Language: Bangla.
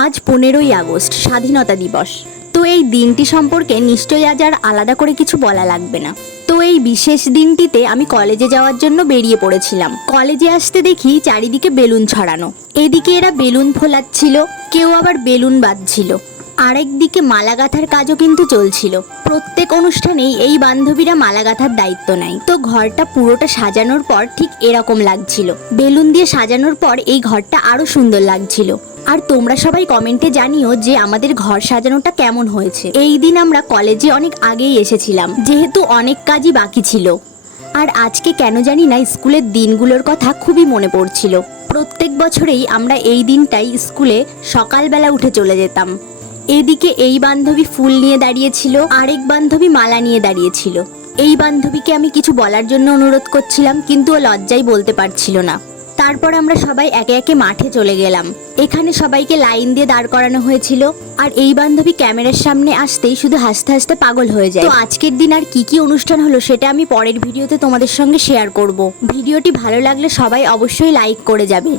আজ 15ই আগস্ট স্বাধীনতা দিবস। তো এই দিনটি সম্পর্কে নিশ্চয়ই আজ আর আলাদা করে কিছু বলা লাগবে না। তো এই বিশেষ দিনটিতে আমি কলেজে যাওয়ার জন্য বেরিয়ে পড়েছিলাম। কলেজে আসতে দেখি চারিদিকে বেলুন ছড়ানো। এদিকে এরা বেলুন ফোলাচ্ছিল, কেউ আবার বেলুন বাঁধছিল, আরেকদিকে মালা গাঁথার কাজও কিন্তু চলছিল। প্রত্যেক অনুষ্ঠানেই এই বান্ধবীরা মালা গাঁথার দায়িত্ব নেয়। তো ঘরটা পুরোটা সাজানোর পর ঠিক এরকম লাগছিল। বেলুন দিয়ে সাজানোর পর এই ঘরটা আরো সুন্দর লাগছিল। আর তোমরা সবাই কমেন্টে জানিও যে আমাদের ঘর সাজানোটা কেমন হয়েছে। এই দিন আমরা কলেজে অনেক আগেই এসেছিলাম, যেহেতু অনেক কাজই বাকি ছিল। আর আজকে কেন জানি না স্কুলের দিনগুলোর কথা খুবই মনে পড়ছিল। প্রত্যেক বছরেই আমরা এই দিনটাই স্কুলে সকালবেলা উঠে চলে যেতাম। এদিকে এই বান্ধবী ফুল নিয়ে দাঁড়িয়েছিল, আরেক বান্ধবী মালা নিয়ে দাঁড়িয়েছিল। এই বান্ধবীকে আমি কিছু বলার জন্য অনুরোধ করছিলাম, কিন্তু ও লজ্জায় বলতে পারছিল না। তারপর আমরা সবাই একে একে মাঠে চলে গেলাম। এখানে সবাইকে লাইন দিয়ে দাঁড় করানো হয়েছিল। আর এই বান্ধবী ক্যামেরার সামনে আসতেই শুধু হাসতে হাসতে পাগল হয়ে যায়। তো আজকের দিন আর কি অনুষ্ঠান হলো সেটা আমি পরের ভিডিওতে তোমাদের সঙ্গে শেয়ার করব। ভিডিওটি ভালো লাগলে সবাই অবশ্যই লাইক করে যাবে।